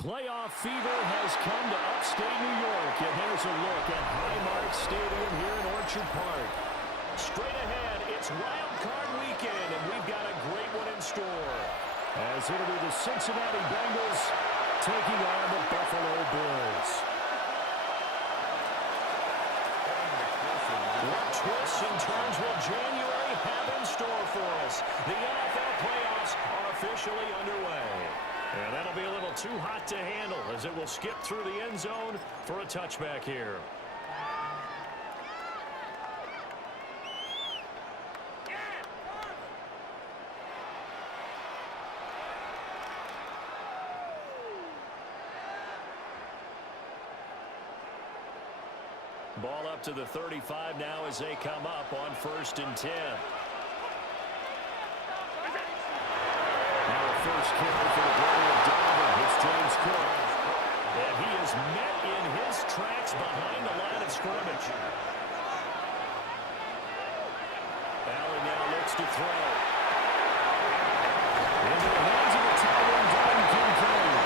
Playoff fever has come to upstate New York, and here's a look at Highmark Stadium here in Orchard Park. Straight ahead, it's Wild Card Weekend, and we've got a great one in store. As it'll be the Cincinnati Bengals taking on the Buffalo Bills. What twists and turns will January have in store for us? The NFL playoffs are officially underway. And that'll be a little too hot to handle as it will skip through the end zone for a touchback here. Ball up to the 35 now as they come up on 1st and 10. Now a first carry for the glory of Donovan. It's James Cook. And he is met in his tracks behind the line of scrimmage. Allen now looks to throw. Into the hands of the tight end, Dalton Kincaid.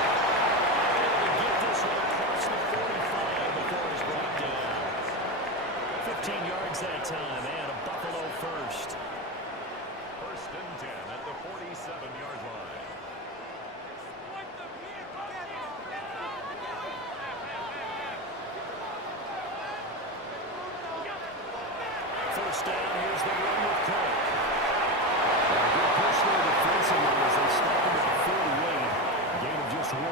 Able to get this one across the 45 before he's brought down. 15 yards that time, and a Buffalo first. 1st and 10 at the 47-yard line. First down, here's the run with Cook. A good push there defensively as they stop him at the 48. Gain of just 1.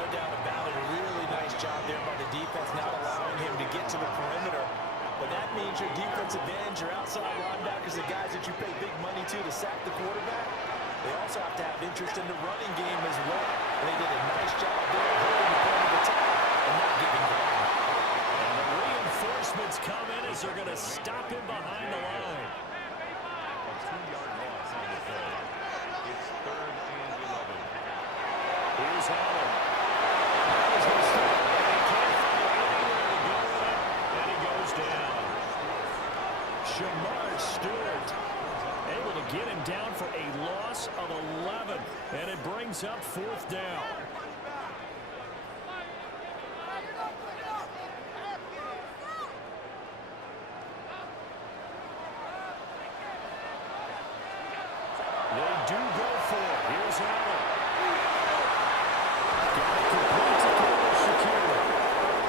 No doubt about it. A really nice job there by the defense, not allowing him to get to the perimeter. But that means your defensive ends, your outside linebackers, the guys that you pay big money to sack the quarterback, they also have to have interest in the running game as well. And they did a nice job there holding the point of attack and not giving ground. And the reinforcements come in as they're going to stop him behind the line. A 2-yard loss on the play. It's 3rd and 11. Here's Allen. Allen's going to stop. He can't find anywhere to go with it, and he goes down. Shamar Stewart able to get him down for a loss of 11, and it brings up 4th down. They do go for it. Here's Allen. Got it complete to Khalil Shakir.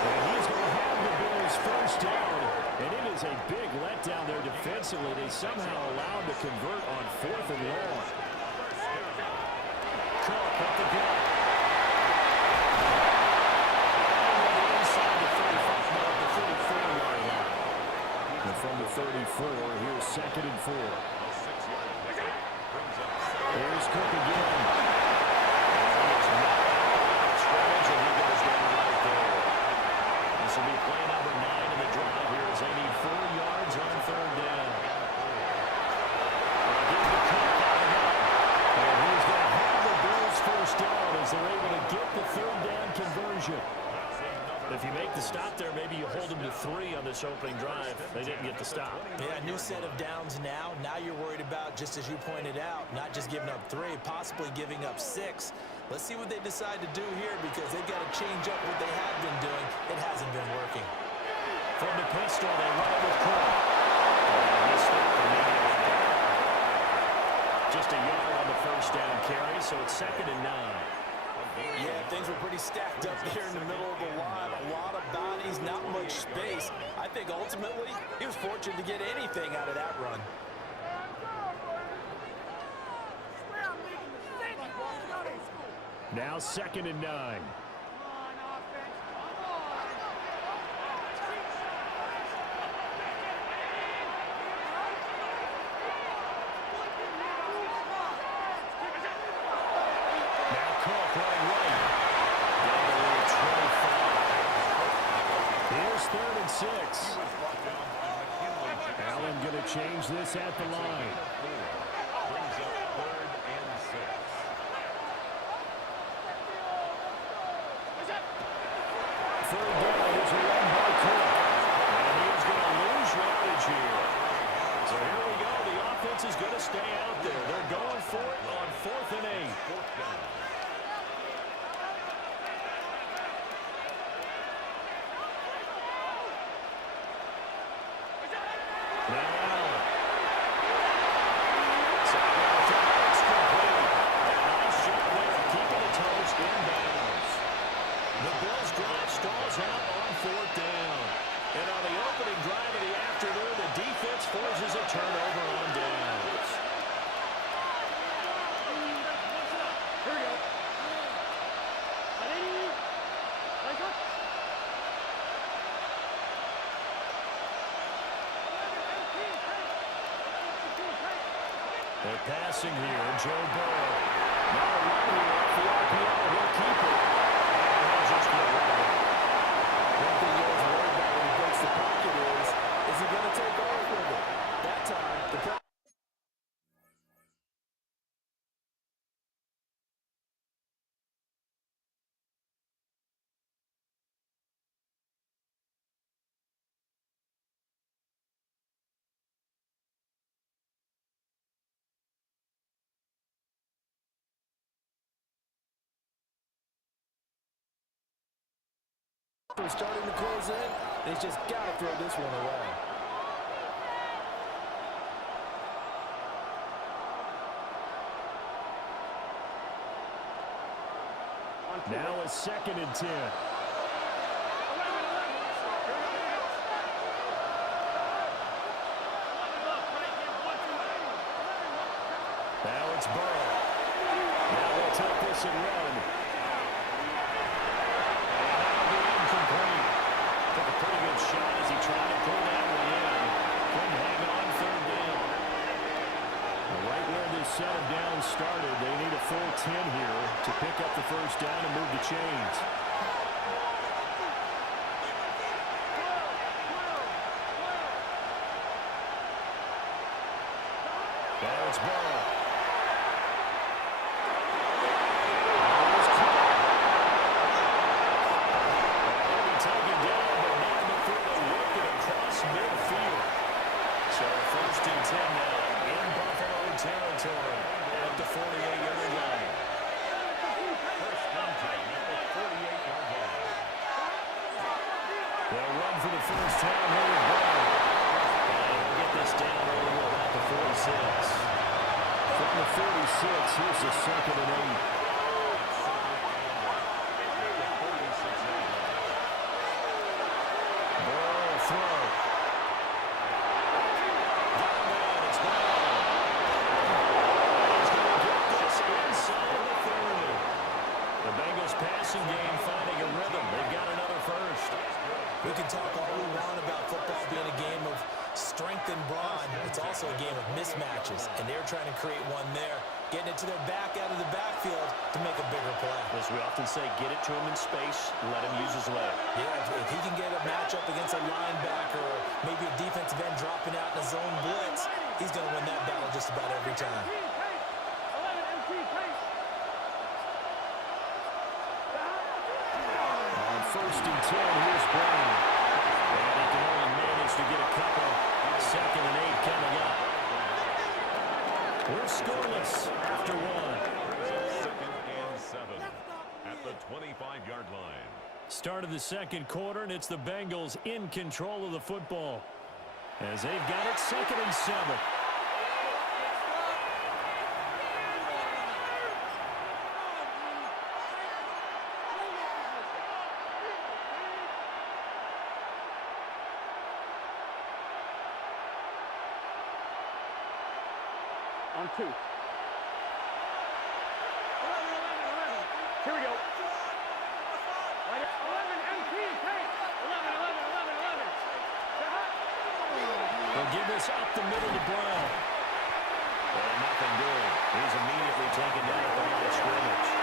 And he's going to have the Bills first down. And it is a big letdown there defensively. They somehow allowed to convert on 4th and long. Cook at the gun. Inside the 35, no, the 34-yard line. And from the 34, here's 2nd and 4. Here's Cook again. Scrimmage, and he goes down right there. This will be play number 9 in the drive here as they need 4 yards on 3rd down. Give the Cook out of it. And he's going to have the Bills first down as they're able to get the 3rd down conversion. If you make the stop there, maybe you hold them to 3 on this opening drive. They didn't get the stop. Yeah, new set of downs now. Now you're worried about, just as you pointed out, not just giving up 3, possibly giving up 6. Let's see what they decide to do here because they've got to change up what they have been doing. It hasn't been working. From the pistol, they run it with Cook. Just a yard on the first down carry, so it's 2nd and 9. Yeah, things were pretty stacked up there in the middle of the line. A lot of bodies, not much space. I think ultimately he was fortunate to get anything out of that run. Now 2nd and 9. Third and 6. Allen going to change this at the line. Brings up 3rd and 6. Third down, here's a run by Cook. And he's going to lose yardage here. So here we go. The offense is going to stay out there. They're going for it on 4th and 8. The Bills drive stalls out on 4th down. And on the opening drive of the afternoon, the defense forces a turnover on downs. They're passing here, Joe Burrow. Now right here off the RPO, he'll keep it. And he'll just get rid of it. One thing you always worry about when he breaks the pocket is he going to take off with it? That time, the They're starting to close in. They just got to throw this one away. Now it's 2nd and 10. Now it's Burrow. Now they'll take this and run. Incomplete. Took a pretty good shot as he tried to pull that one in. Couldn't hang on 3rd down. Right where this set of downs started, they need a full 10 here to pick up the 1st down and move the chains. There's Burrow. Territory at the 48-yard line. First down at the 48-yard line. They'll run for the 1st time here with Brown. And they'll get this down over about the 46. From the 46, here's the 2nd and 8. Burrow throw. Passing game finding a rhythm. They've got another 1st. We can talk all we want about football being a game of strength and brawn. It's also a game of mismatches, and they're trying to create one there, getting it to their back out of the backfield to make a bigger play. As we often say, get it to him in space, let him use his leg. Yeah, if he can get a matchup against a linebacker or maybe a defensive end dropping out in a zone blitz, he's going to win that battle just about every time. On 1st and 10, here's Brown. And he can only manage to get a couple. 2nd and 8 coming up. We're scoreless after 1. 2nd and 7 at the 25-yard line. Start of the 2nd quarter, and it's the Bengals in control of the football. As they've got it 2nd and 7. On 2. 11, 11. Here we go. 11, MT, take. 11, 11, 11, 11. They'll give this up the middle to Brown. And nothing doing. He's immediately taken down at the line of scrimmage.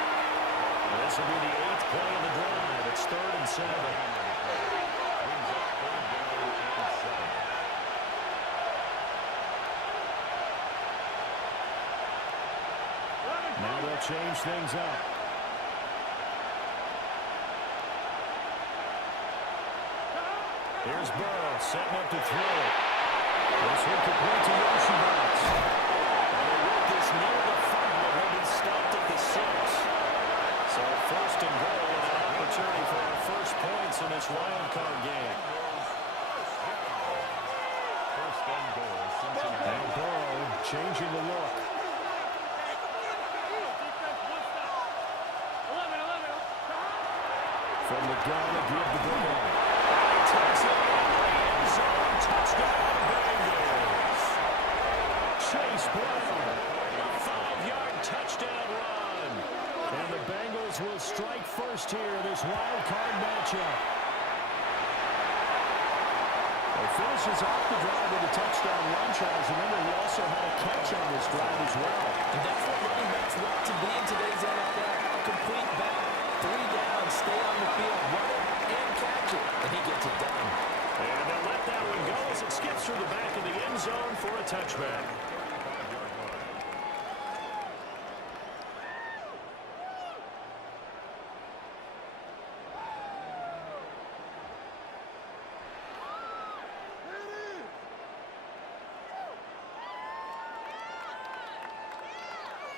This will be the 8th play of the drive. It's 3rd and 7. Brings up 3rd down and 7. Now they'll change things up. Here's Burrow setting up to throw. This one complete to Yoshibot. And they work this near the 5. He'll be stopped at the 6. So 1st and goal and an opportunity for our 1st points in this wild card game. 1st and goal, Cincinnati. Now Burrow changing the look. From the gun to give the ball. He takes it in the end zone. Touchdown, Bengals. Chase Brown, a 5-yard touchdown run. And the Bengals will strike first here, this wild card matchup. He finishes off the drive with a touchdown run, Charles. Remember, he also had a catch on this drive as well. And that's what running backs want to be in today's NFL. A complete back, 3 down, stay on the field, run it, and catch it. And he gets it done. And they'll let that one go as it skips through the back of the end zone for a touchback.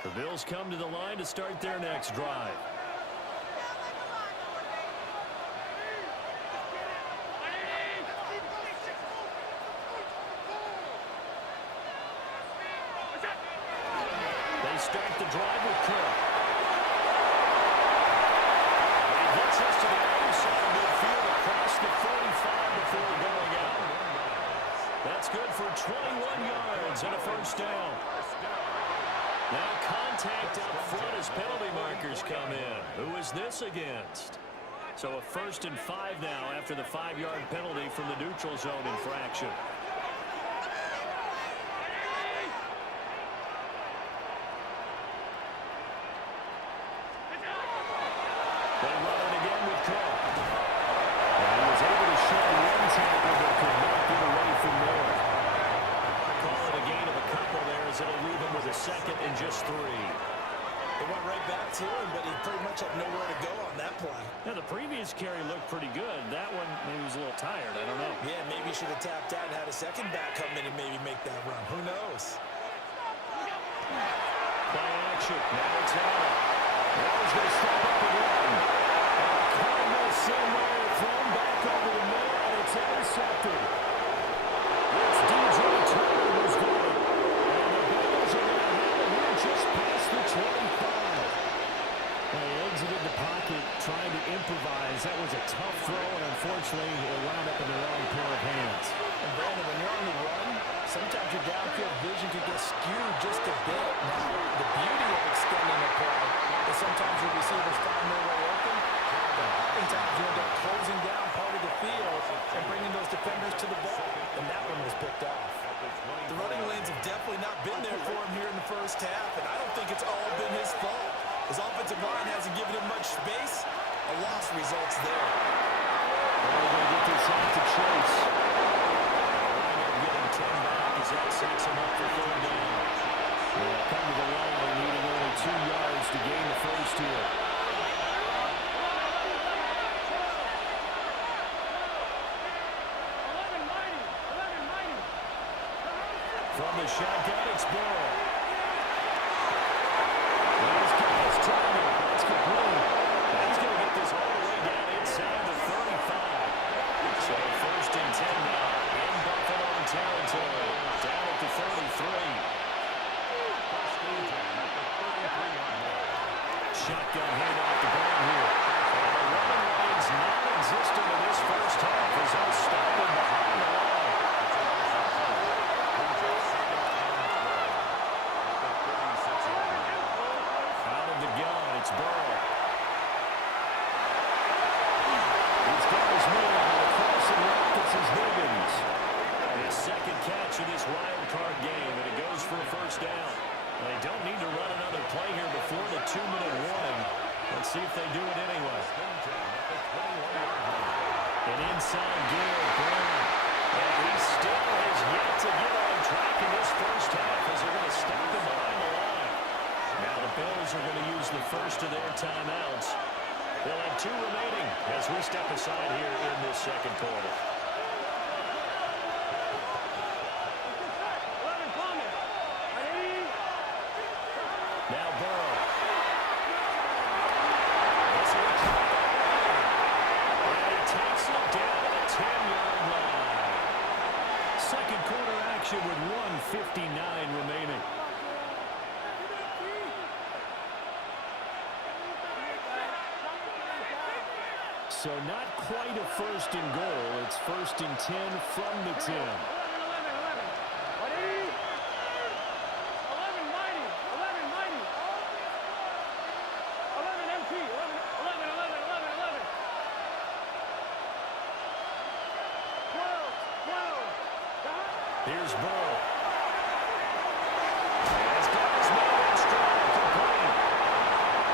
The Bills come to the line to start their next drive. They start the drive with Cook. He gets us to the other side of midfield across the 45 before going out. That's good for 21 yards and a first down. Now contact up front as penalty markers come in. Who is this against? So a 1st and 5 now after the 5-yard penalty from the neutral zone infraction. They run it again with Cook. And he was able to show one tackle but could not get away from there. Call it a gain of a couple there as it'll leave him with a 2nd and just 3. They went right back to him, but he pretty much had nowhere to go on that play. Now, the previous carry looked pretty good. That one, maybe he was a little tired. I don't know. Yeah, maybe he should have tapped out and had a second back come in and maybe make that run. Who knows? Play action. Now it's Allen. Allen's going to step up and run. Cardinals somewhere thrown back over the middle, and it's intercepted. It's DJ Turner who's got it. And the Bengals are going to have it here just past the 25. They exited the pocket trying to improvise. That was a tough throw, and unfortunately, it wound up in the wrong pair of hands. And Brandon, when you're on the run, sometimes your downfield vision can get skewed just a bit. Now, the beauty of extending a play is sometimes your receivers find their way open. Oftentimes, you end up closing down part of the field and bringing those defenders to the ball. And that one was picked off. The running lanes have definitely not been there for him here in the first half, and I don't think it's all been his fault. His offensive line hasn't given him much space. A loss results there. They're going to get this out to Chase. Getting 10 back as that sets him up for 3rd down. They'll come to the line, needing only 2 yards to gain the first here. From the shotgun, it's Burrow. He's got his timing. It's complete. And he's going to get this all the way down inside the 35. So 1st and 10 now in Buffalo territory. Down at the 33. Shotgun handoff to Brown here. And the running lane's non-existent in this first half as they'll stop him behind the line. Out of the gun, it's Burrow. He's got his man across the route. This is Higgins. His 2nd catch of this wild card game, and it goes for a first down. They don't need to run another play here before the 2-minute warning. Let's see if they do it anyway. An inside Garrett Brown. And he still has yet to get on track in this first half as they're going to stop him behind the line. Now the Bills are going to use the first of their timeouts. They'll have 2 remaining as we step aside here in this 2nd quarter. Now Burrow. This is a try. And he takes it down to the 10-yard line. 2nd quarter action with 1:59 remaining. So not quite a first and goal. It's first and 10 from the 10. 11, 11, 11. Ready? 11 mighty. 11 mighty. 11 MT. 11, 11, 11, 11, 11. 12, 12. Here's Burrow. He's got his man in stride, complete.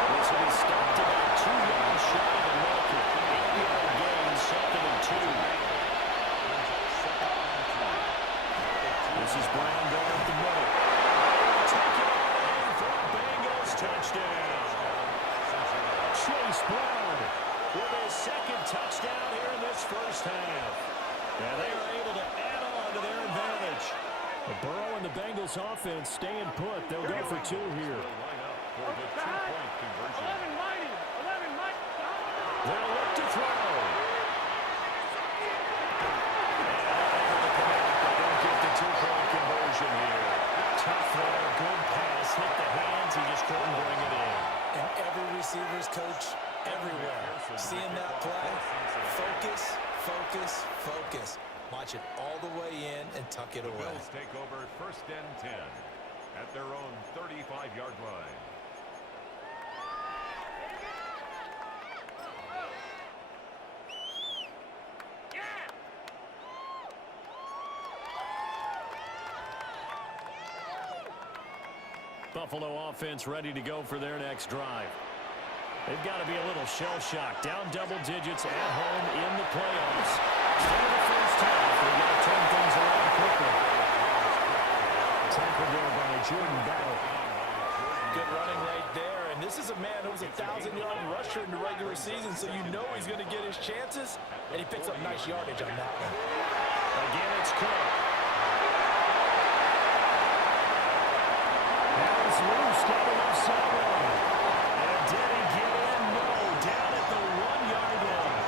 This will be stopped about 2 yards shy of the marker. 8-yard gain, second and 2. This is Brown going up the middle. Take it away for a Bengals touchdown. Chase Brown with his second touchdown here in this first half. And they are able to add on to their advantage. The Burrow and the Bengals offense staying put. They'll go for 2 here. For the 2-point conversion. 11 mighty. 11 mighty. They'll look to throw. Don't get the 2-point conversion here. Tough throw, good pass, hit the hands. He just couldn't bring it in. And every receiver's coach everywhere. Seeing that play, focus, focus, focus. Watch it all the way in and tuck it away. Bills take over first and 10 at their own 35-yard line. Buffalo offense ready to go for their next drive. They've got to be a little shell-shocked. Down double digits at home in the playoffs. Start of the first half. They've got to turn things around quickly. Tackled there by Jordan Battle. Good running right there. And this is a man who was a 1,000-yard rusher in the regular season, so you know he's going to get his chances. And he picks up nice yardage on that one. Again, it's Cook. Now it's loose down the left sideline. And did he get in? No. Down at the 1-yard line.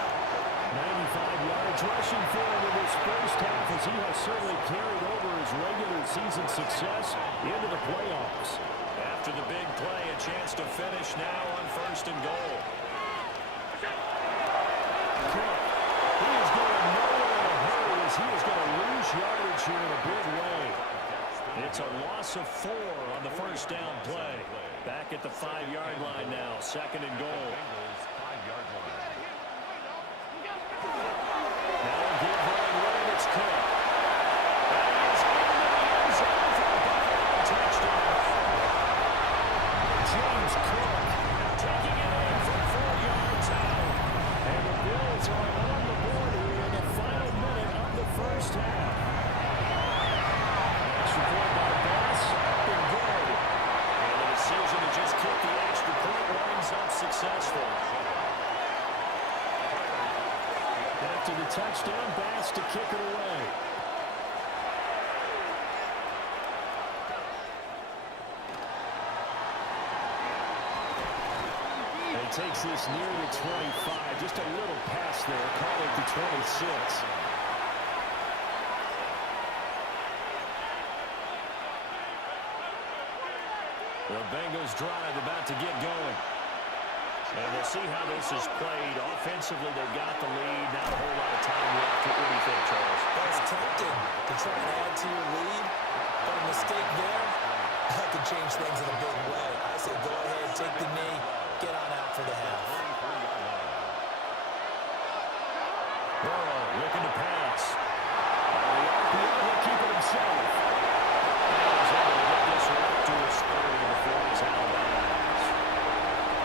95 yards rushing for him in this first half as he has certainly carried over his regular season success into the playoffs. After the big play, a chance to finish now on first and goal. Cook, he is going nowhere in a hurry as he is going to lose yardage here in a big way. It's a loss of 4 on the first down play. Back at the 5-yard line now, second and goal. Bengals 5-yard line. Now a good run right, it's Cook. And he's in the end zone for a Buffalo touchdown. James Cook taking it in for 4 yards out. And the Bills are on the board here in the final minute of the first half. Extra point by Bass, up and good. And the decision to just kick the extra point winds up successful. After the touchdown, Bass to kick it away. And he takes this near the 25. Just a little pass there. Call it the 26. The Bengals drive about to get going. And we'll see how this is played. Offensively, they've got the lead. Not a whole lot of time left. What do you think, Charles? That's tempting to try and add to your lead, but a mistake there, that could change things in a big way. I say go ahead, take the knee, get on out for the half. Burrow looking to pass. The RPO will keep it himself. He's able to get this right to his 30 before he's out of bounds.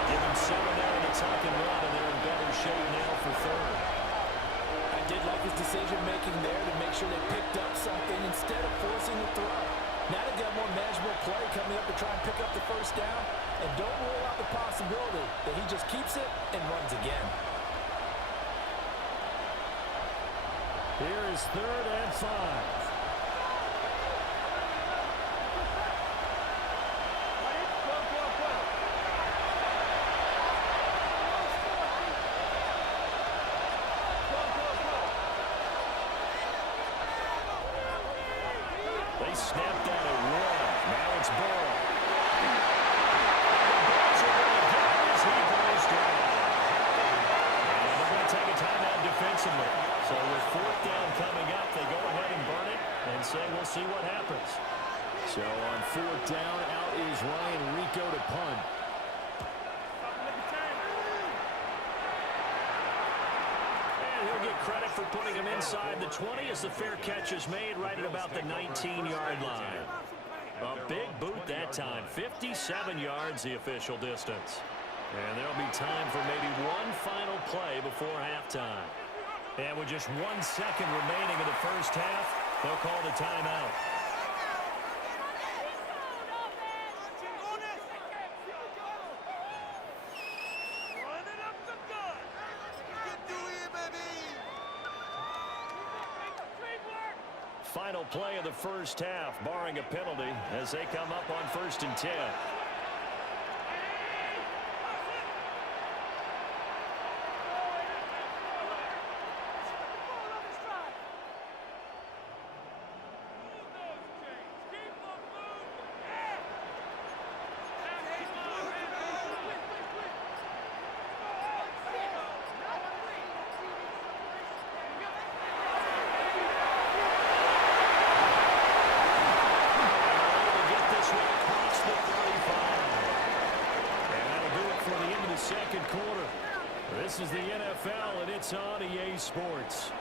Give him 7 there in the tuck and run, and they're in better shape now for third. I did like his decision-making there to make sure they picked up something instead of forcing the throw. Now they've got more manageable play coming up to try and pick up the first down, and don't rule out the possibility that he just keeps it and runs again. Here is 3rd and 5. They snapped that at 1. Now it's Burrow. The Bills are going to get it as he goes down. And they're going to take a So on fourth down, out is Ryan Rico to punt. And he'll get credit for putting him inside the 20 as the fair catch is made right at about the 19-yard line. A big boot that time. 57 yards the official distance. And there'll be time for maybe one final play before halftime. And with just 1 second remaining in the first half, they'll call the timeout. Final play of the first half, barring a penalty, as they come up on 1st and 10. Second quarter. This is the NFL, and it's on EA Sports.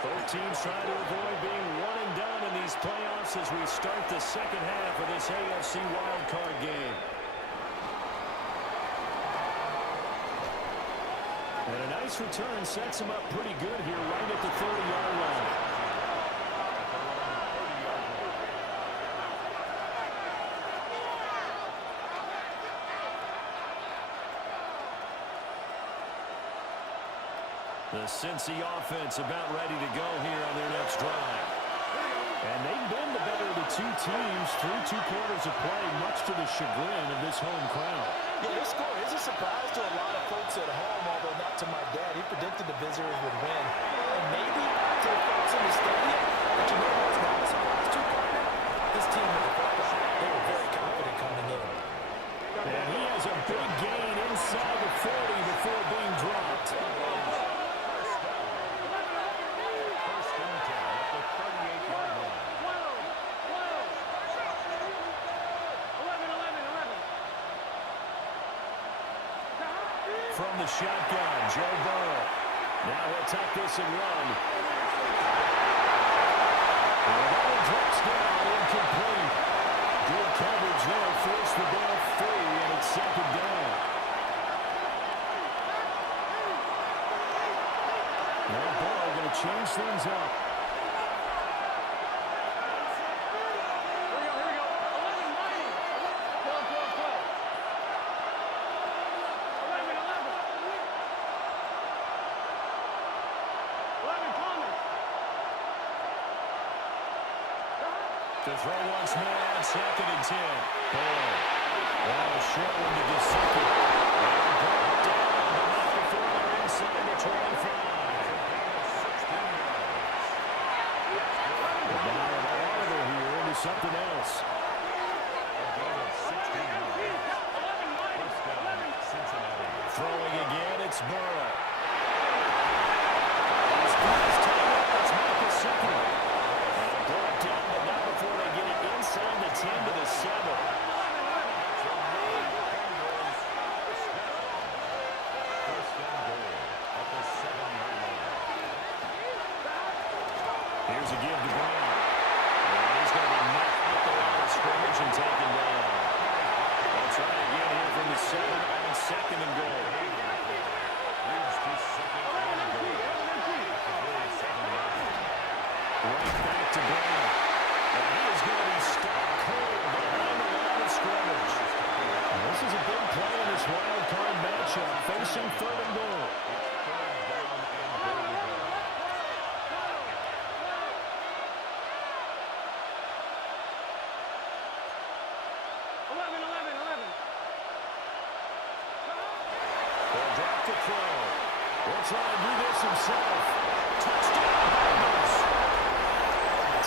Both teams trying to avoid being one and done in these playoffs as we start the second half of this AFC wildcard game. And a nice return sets him up pretty good here right at the 30-yard line. The Cincy offense about ready to go here on their next drive. And they've been the better of the two teams through 2 quarters of play, much to the chagrin of this home crowd. Yeah, this score is a surprise to a lot of folks at home, although not to my dad. He predicted the visitors would win. And maybe to the folks in the stadium, but you know what's not a surprise to partner? This team with the football. They were very confident coming in. And he has a big gain inside the 40 before being dropped. From the shotgun, Joe Burrow. Now he'll tuck this and run. And that drops down, incomplete. Good coverage there, forced the ball free, and it's second down. Now Burrow going to change things up. To throw once more on 2nd and 10. Burrow. Now a short one to the second. And brought down, but not before they're inside the 25. And now an audible here into something else. Throwing again, it's Burrow. It's Marcus second. Brought down, but not before they get it inside the 10 to the 7. Here's a give to Brown. And he's going to be knocked at the line of scrimmage and taken down. They'll try again here from the 7 on 2nd and goal. Right back to Brown. And he is going to be stopped cold behind the line of scrimmage. And this is a big play in this wild card matchup, facing 3rd and goal. They'll drop the throw. Will try and do this himself. Touchdown, Bengals.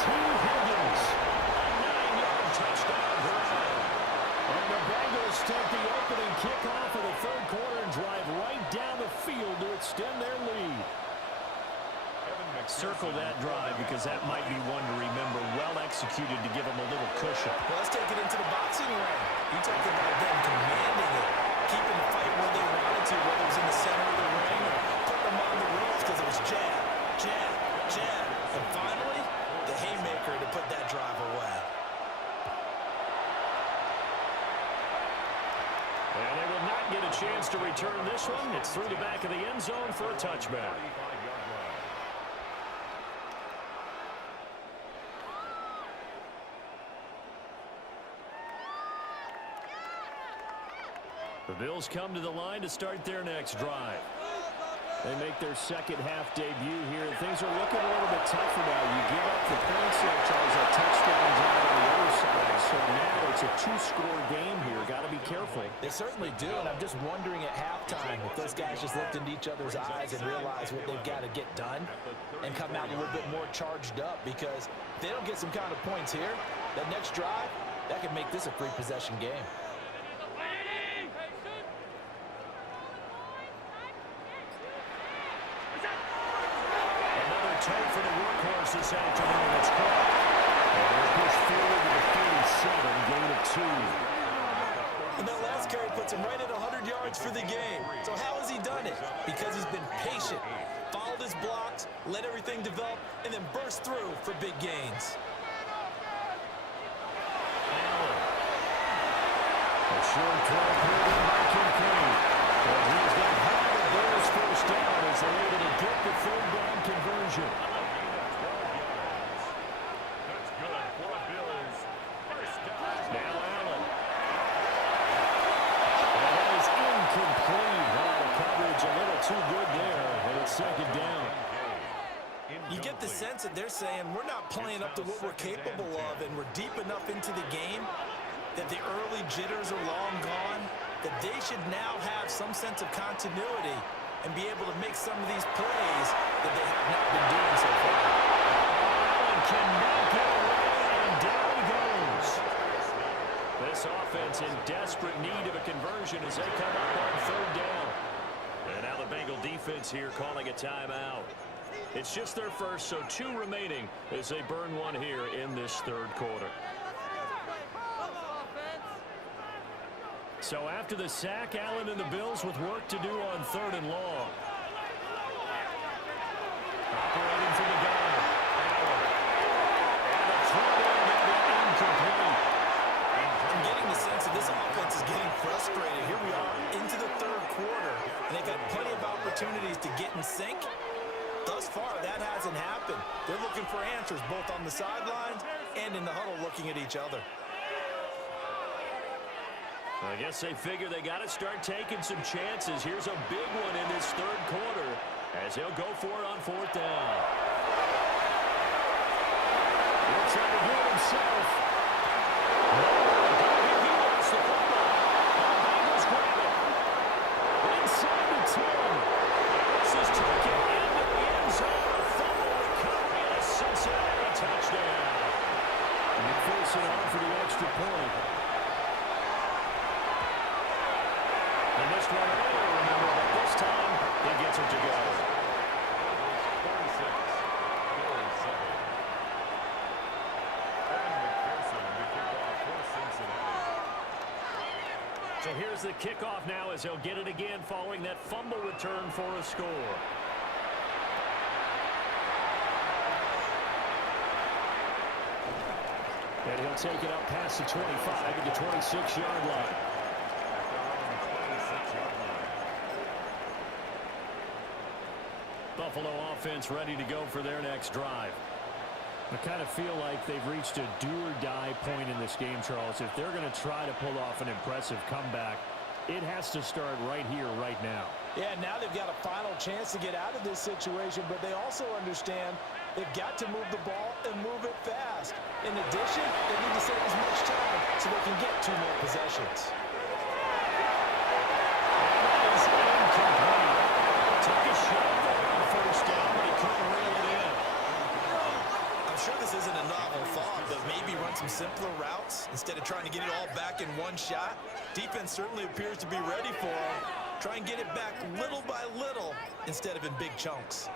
T. Higgins. A 9-yard touchdown drive. And the Bengals take the opening kickoff of the 3rd quarter and drive right down the field to extend their lead. Circle that drive because that might be one to remember. Well executed to give them a little cushion. Well, let's take it into the boxing ring. You talk about them commanding it, keeping the fight where they wanted to, whether it was in the center of the ring or putting them on the ropes because it was jab, jab, jab. And finally, the haymaker to put that drive away. And they will not get a chance to return this one. It's through the back of the end zone for a touchback. The Bills come to the line to start their next drive. They make their second half debut here, and things are looking a little bit tougher now. You give up the points there, Charles, that touchdown drive on the other side. So now it's a two-score game here. Got to be careful. They certainly do, and I'm just wondering at halftime if those guys just looked into each other's eyes and realized what they've got to get done and come out a little bit more charged up, because if they don't get some kind of points here, that next drive, that could make this a three-possession game. Turn for the workhorse this afternoon. It's caught. And they're pushed forward to the 37, gain of 2. And that last carry puts him right at 100 yards for the game. So how has he done it? Because he's been patient, followed his blocks, let everything develop, and then burst through for big gains. Allen. A short throw pulled in by Kincaid. And he's got half of Bills first down as they're able to get the third down conversion. That's good for a Bills first down. Now Allen. And that is incomplete. Wow, coverage a little too good there. And it's second down. You get the sense that they're saying we're not playing up to what we're capable of, and we're deep enough into the game that the early jitters are long gone, that they should now have some sense of continuity and be able to make some of these plays that they have not been doing so far. Allen cannot get away, and down he goes. This offense in desperate need of a conversion as they come up on third down. And now the Bengal defense here calling a timeout. It's just their first, so 2 remaining as they burn one here in this third quarter. So after the sack, Allen and the Bills with work to do on third and long. Operating from the gun, Allen. And the throw will be incomplete. I'm getting the sense that this offense is getting frustrated. Here we are into the third quarter, and they've got plenty of opportunities to get in sync. Thus far, that hasn't happened. They're looking for answers both on the sidelines and in the huddle looking at each other. I guess they figure they got to start taking some chances. Here's a big one in this third quarter as he'll go for it on fourth down. He'll try to do it himself. He wants the football. The Bengals grab it. Inside the 10. This is taken into the end zone. A fumble recovery and a Cincinnati touchdown. McPherson on for the extra point. They missed one earlier, remember, but this time he gets it to go. 46, Bills 7. Evan McPherson to kick off for Cincinnati. So here's the kickoff now as he'll get it again following that fumble return for a score. And he'll take it up past the 25 to the 26-yard line. Buffalo offense ready to go for their next drive. I kind of feel like they've reached a do-or-die point in this game, Charles. If they're going to try to pull off an impressive comeback, it has to start right here, right now. Yeah, now they've got a final chance to get out of this situation, but they also understand they've got to move the ball and move it fast. In addition, they need to save as much time so they can get 2 more possessions. That is incomplete. Took a shot on first down, but he couldn't reel it in. I'm sure this isn't a novel thought, but maybe run some simpler routes instead of trying to get it all back in one shot. Defense certainly appears to be ready for them. Try and get it back little by little instead of in big chunks.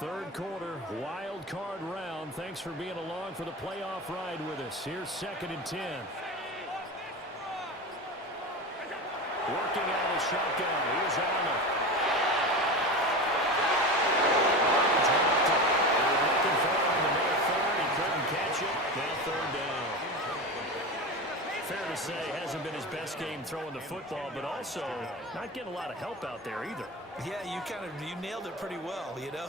Third quarter, wild card round. Thanks for being along for the playoff ride with us. Here's 2nd and 10. Working out of the shotgun. Here's Allen. Looking for him in the middle third. He couldn't catch it. Now 3rd down. Fair to say, hasn't been his best game throwing the football, but also not getting a lot of help out there either. Yeah, you nailed it pretty well, you know.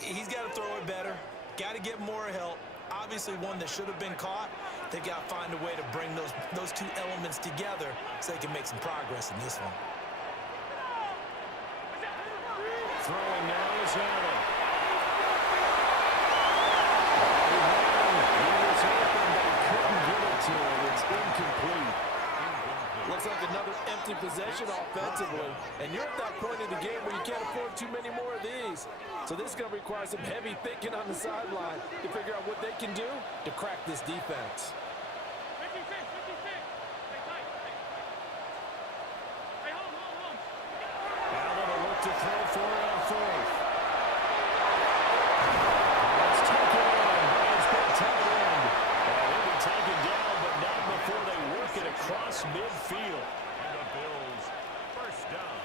He's got to throw it better. Got to get more help. Obviously one that should have been caught. They got to find a way to bring those two elements together so they can make some progress in this one. Throwing now is Allen. He was open, but he couldn't get it to him. It's incomplete. Looks like another empty possession offensively. And you're at that point in the game where you can't afford too many more of these. So this is going to require some heavy thinking on the sideline to figure out what they can do to crack this defense. 56, 56. Stay tight. Hey, hold. Allen will look to throw for it on 4th. Let's take it in. It's been tight end. He'll be taken down, but not before they work it across midfield. And the Bills, first down.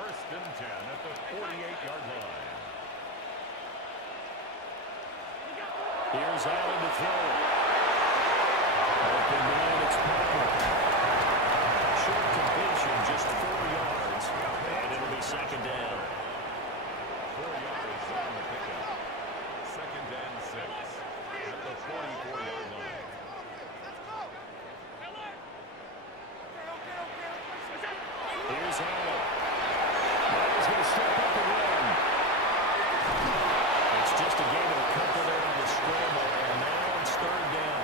1st and 10 at the 48-yard line. Here's Allen to throw it. Open man, it's Palmer. Short completion, just 4 yards. And it'll be 2nd down. 4 yards on the pickup. 2nd and 6 at the 44-yard line. Here's Allen. He's going to step up and run. It's just a game of a couple there on the scramble, and now it's 3rd down.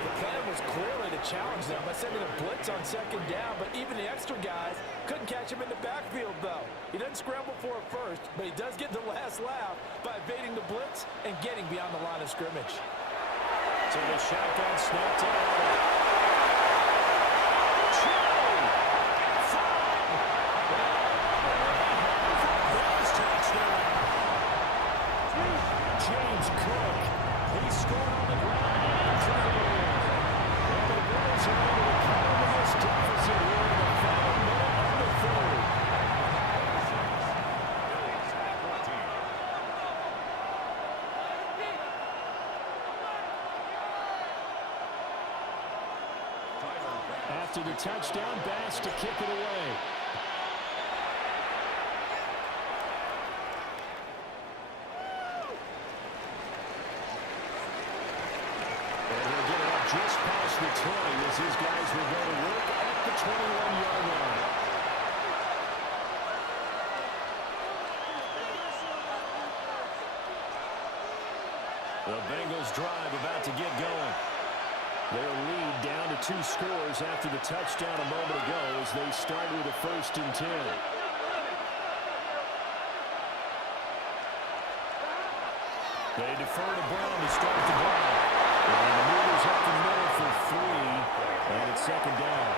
The plan was clearly to challenge them by sending a blitz on 2nd down, but even the extra guys couldn't catch him in the backfield, though. He doesn't scramble for it first, but he does get the last laugh by evading the blitz and getting beyond the line of scrimmage. So the shotgun snap to Allen. James Cook, he scored on the ground and took it in. And the Bills are able to cover this deficit here in the final minute of the 3rd. After the touchdown, Bass to kick it away. Just past the 20 as his guys will go to work at the 21-yard line. The Bengals drive about to get going. Their lead down to 2 scores after the touchdown a moment ago as they start with a 1st and 10. They defer to Brown to start the drive. And the move is up the middle for 3, and it's 2nd down.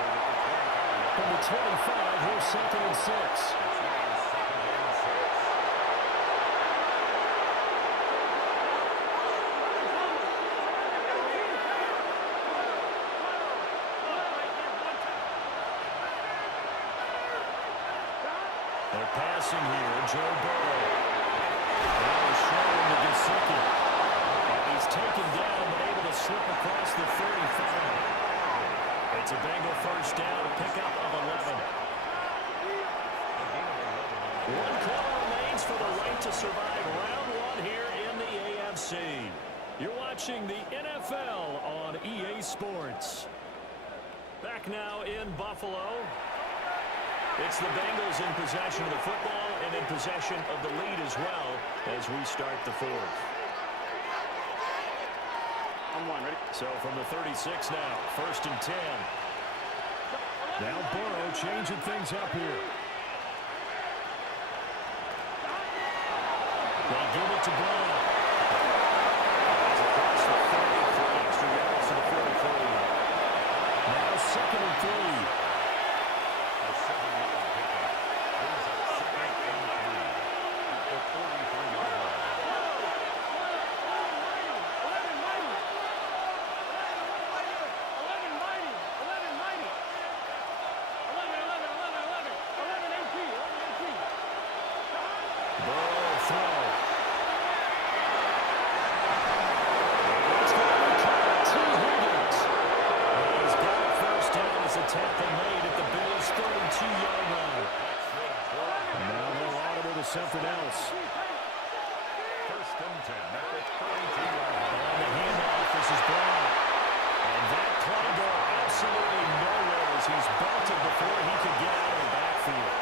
From the 25, here's 2nd and 6. They're passing here, Joe Burrow. Now he's showing to Gesicki. And he's taken down, but able to slip across the 35. It's a Bengal 1st down, a pickup of 11. 1 quarter remains for the right to survive round 1 here in the AFC. You're watching the NFL on EA Sports. Back now in Buffalo. It's the Bengals in possession of the football and in possession of the lead as well as we start the 4th. On 1, ready? So from the 36 now, 1st and 10. Now Burrow changing things up here. They give it to Brown. It's across the 30 for extra yards to the 43. Now 2nd and 3. A 7-yard pickup. Brings up 2nd and 3 at the Burrow throw. It's going to be caught. T. Higgins. He's got a first down as a tackle made at the Bills' 32-yard line. Now they'll audible to something else. First and 10 at the 32-yard line. On the handoff, this is Brown. And that play going absolutely nowhere as he's belted before he could get out of the backfield.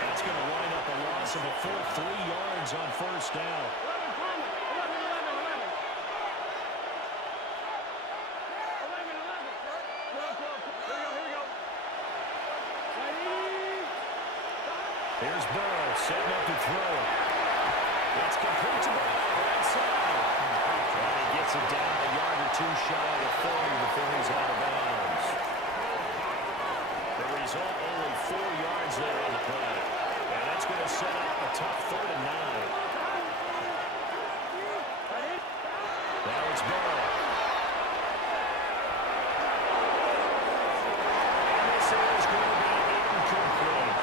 That's going to wind up a loss of a full 3 yards on first down. 11, Palmer. 11, 11, 11. 11, 11. Go. Here we go. Ready? Here's Burrow setting up to throw. It's complete to Burrow, right side. And he gets it down a yard or two shy of the 40 before he's out of bounds. The result, only 4 yards there on the play. And that's going to set up a tough 3rd and 9. Now it's Burrow. And this is going to be incomplete.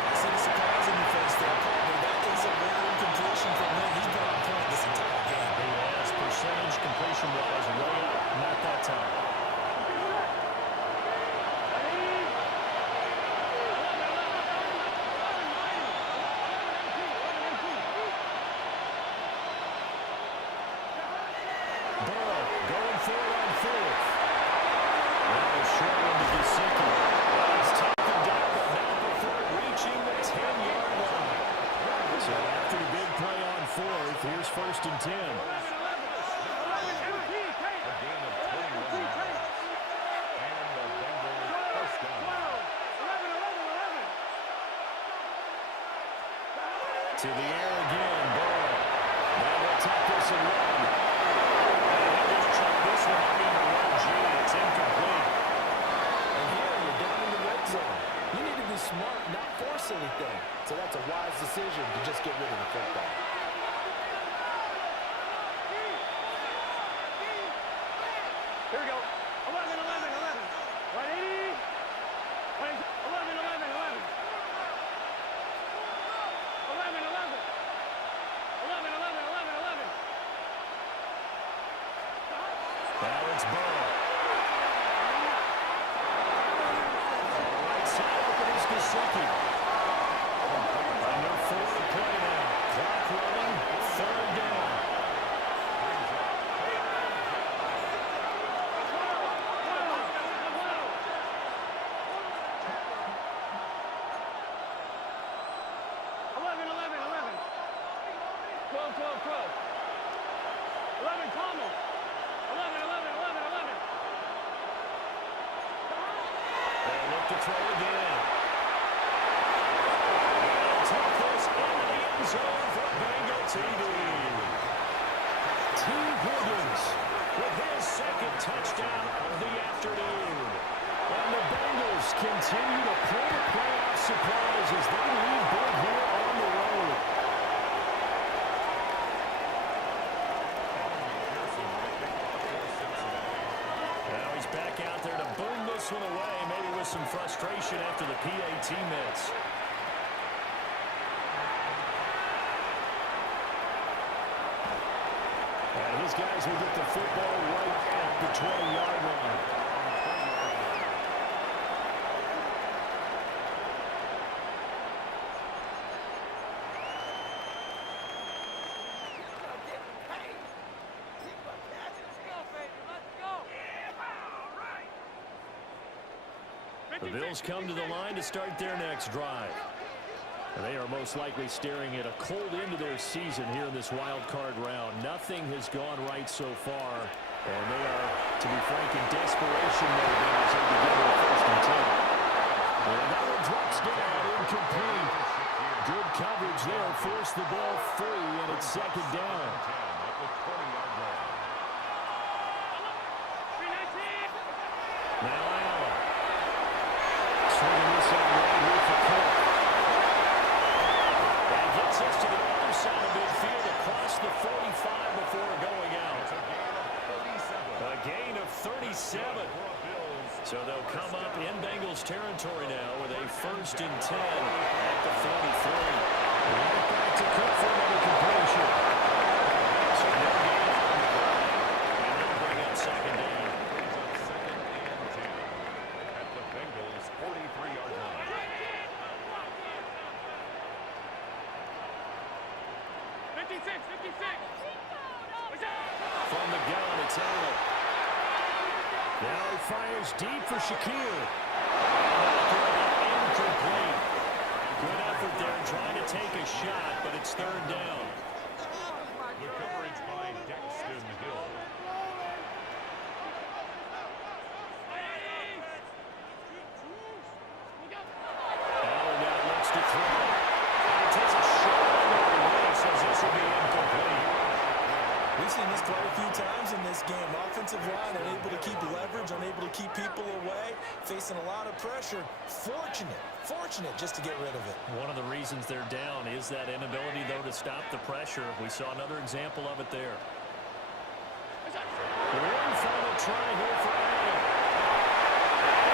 I see the surprise in your face there, Palmer. That is a rare incompletion from him. He's been on point this entire game. Yes, percentage completion-wise, way up. Not that time. Burrow going for it on 4th. Now short one to Gesicki. He's taken down, but not before reaching the 10-yard line. So after the big play on 4th, here's 1st and 10. A gain of 21 yards. And the Bengals first down. To the air again, Burrow. Now they'll take this and run. And they just try this one out in the run. Gee, it's incomplete. And here, you're down in the red zone. You need to be smart, not force anything. So that's a wise decision to just get rid of the football. Here we go. 11, 11, 11. Ready? 11, 11, 11. 11, 11. 11, 11, 11, 11. Now it's Burrow. Right side open is Gesicki. Under 4 to play now. Clock running. 3rd down. They look to throw again. They'll take this into the end zone for Bengal TD. T. Higgins with his 2nd touchdown of the afternoon. And the Bengals continue to pull the playoff supplies as they lead big here on the road. Now he's back out there to boom this one away, maybe with some frustration after the PAT miss. And his guys will get the football right at the 20-yard line. The Bills come to the line to start their next drive. And they are most likely staring at a cold end to their season here in this wild card round. Nothing has gone right so far. And they are, to be frank, in desperation mode now as they begin their 1st and 10. And that one drops down, incomplete. Good coverage there, forced the ball free, and it's 2nd down. At the 20-yard line. Now Allen. Swinging this out right here for Cook. That gets us to the other side of midfield across the 45 before going out. A gain of 37. So they'll come up in Bengals territory now with a 1st and 10 at the 43. Right back From the gun, it's Allen. Now he fires deep for Shakir. Incomplete. Good effort there trying to take a shot, but it's third down. The coverage by Daxton Hill. Allen now looks to throw. He takes a shot on the says this will be incomplete. We've seen this quite a few times in this game. Offensive line unable to keep leverage, unable to keep people away, facing a lot of pressure. Fortunate just to get rid of it. One of the reasons they're down is that inability, though, to stop the pressure. We saw another example of it there. One final try here for Allen.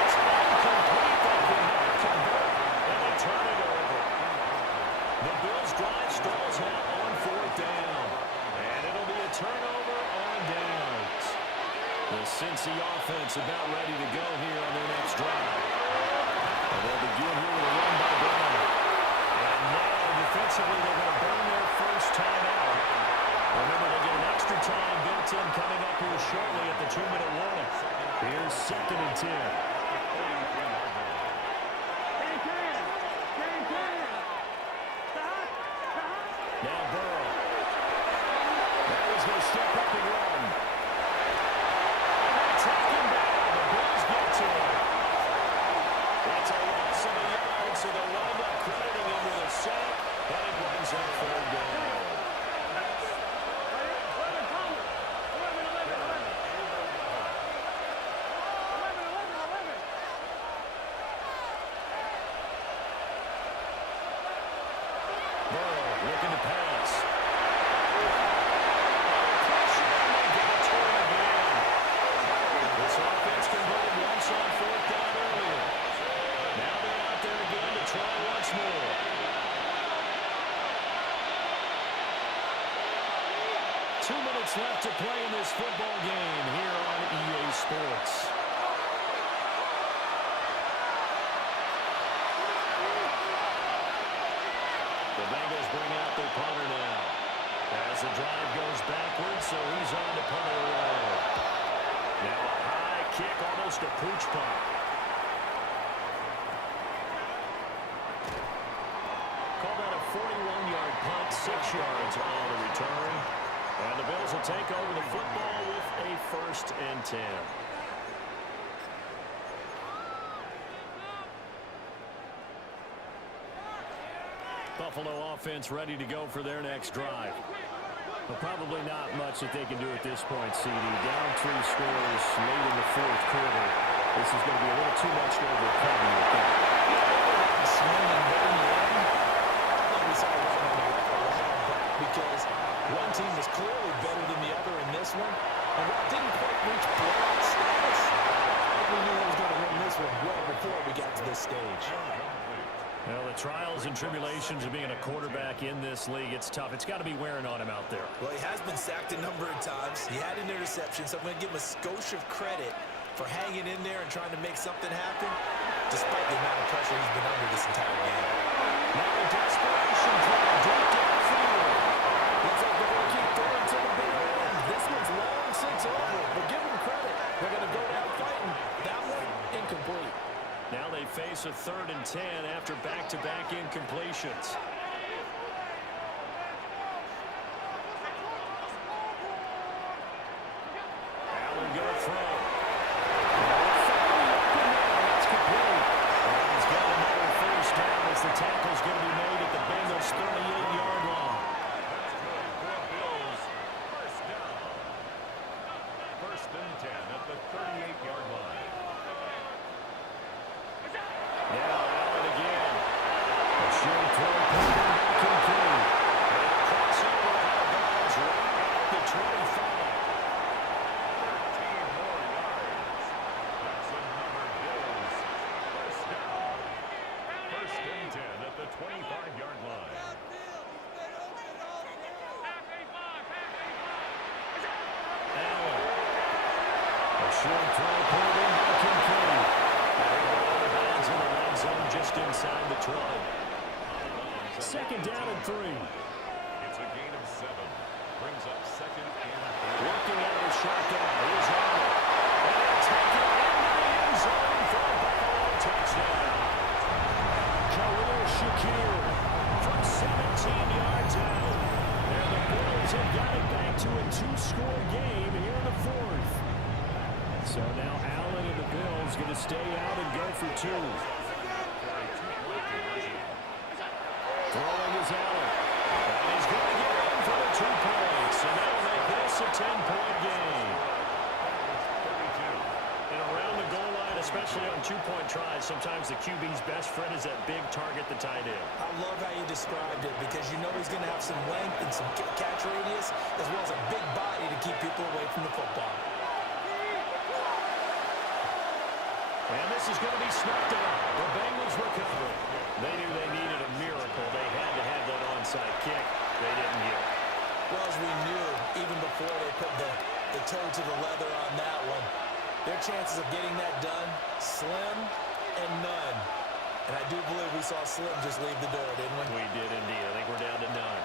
It's incomplete. They cannot convert, and they turn it over. The Bills' drive stalls out on fourth down, and it'll be a turnover on downs. The Cincy offense about ready to go here on their next drive. And they'll begin here with a run by Brown. And now, defensively, they're going to burn their first time out. Remember, they get an extra time built in coming up here shortly at the 2-minute warning. Here's 2nd and 10. Now Burrow. Now he's going to step up and run. Take him down. The Bills get to him. That's a loss of a yard, so they'll wind up crediting him with a sack, and it brings up third down. Burrow looking to pass. Pressure, and they get a turn again. This offense converted once on fourth down earlier. Now they're out there again to try once more. Two minutes left to play in this football game here on EA Sports. The Bengals bring out their punter now. As the drive goes backwards, so he's on to punter roll. Now a high kick, almost a pooch punt. Called out a 41-yard punt, 6 yards on the return. And the Bills will take over the football with a 1st and 10. Buffalo offense ready to go for their next drive. But probably not much that they can do at this point, CD. Down 3 scores late in the 4th quarter. This is going to be a little too much to overcome, you would think. Because one team was clearly better than the other in this one. And while it didn't quite reach blowout status, I think we knew who was going to win this one well before we got to this stage. Well, the trials and tribulations of being a quarterback in this league, it's tough. It's got to be wearing on him out there. Well, he has been sacked a number of times. He had an interception, so I'm going to give him a skosh of credit for hanging in there and trying to make something happen, despite the amount of pressure he's been under this entire game. Now a desperation play deep downfield. Looks like they're going to keep throwing to the big end. This one's long since over, but give them credit. They're going to go down fighting. That one, incomplete. Now they face a 3rd and 10 after back-to-back incompletions. Allen going to throw. That's complete. And he's got another 1st down as the tackle's going to be made at the Bengals' 38-yard line. Bills, 1st down. 1st and 10 at the 38-yard line. Now Allen again. A short throw coming back complete. And a crossover out of bounds right at the 25. 13 more yards. That's another Bills. 1st down. 1st and 10 at the 25-yard line. Allen. A short throw pulled in by Kincaid. Out of bounds in the red zone just inside the 20. 2nd down and 3. It's a gain of 7. Brings up second and 3. Working out of the shotgun. Here's Allen. And they'll take it into the end zone for a Buffalo touchdown. Khalil Shakir from 17 yards out. And the Bills have got it back to a 2-score game here in the 4th. So now Allen and the Bills going to stay out and go for 2. Throwing is Allen. And he's going to get in for the 2 points. And that'll make this a 10-point game. And around the goal line, especially on 2-point tries, sometimes the QB's best friend is that big target, the tight end. I love how you described it because you know he's going to have some length and some catch radius as well as a big body to keep people away from the football. And this is going to be snuffed out. The Bengals recover. They knew they needed a miracle. They had to have that onside kick. They didn't get it. Well, as we knew, even before they put the toe to the leather on that one, their chances of getting that done, slim and none. And I do believe we saw Slim just leave the door, didn't we? We did indeed. I think we're down to none.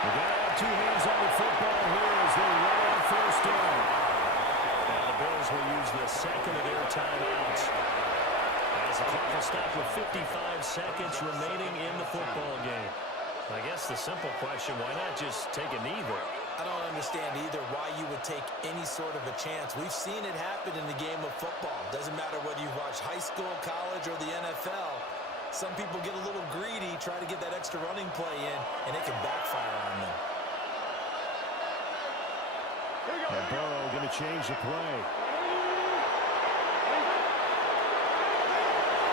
We've got to have 2 hands on the football here as they run on 1st down. Now the Bills will use the second of their timeouts. As the clock will stop with 55 seconds remaining in the football game. I guess the simple question, why not just take a knee there? I don't understand either why you would take any sort of a chance. We've seen it happen in the game of football. Doesn't matter whether you watch high school, college, or the NFL. Some people get a little greedy, try to get that extra running play in, and it can backfire on them. And Burrow going to change the play.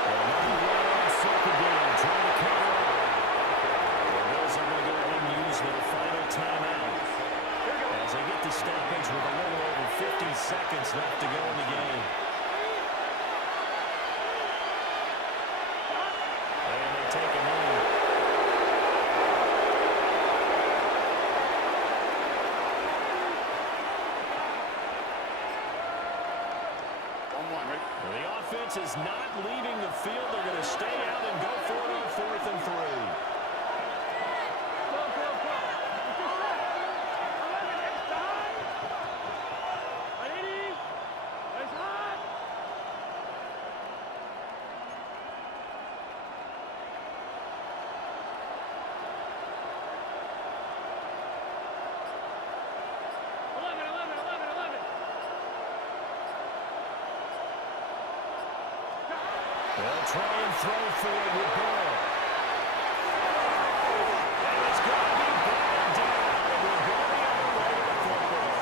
Another run on 2nd down, trying to cover up. The Bills are going to go ahead and use their final timeout as they get the stoppage with a little over 50 seconds left to go in the game. And they take a knee. The offense is not leaving the field. They're going to stay out and go for it on 4th and 3. They'll try and throw for it with Burrow. And it's going to be brought down. We're going the other way to the football.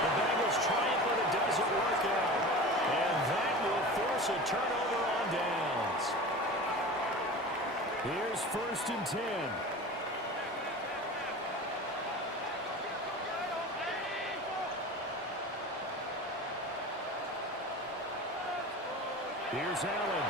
The Bengals triumph, but it doesn't work out. And that will force a turnover on downs. Here's 1st and 10. Here's Allen.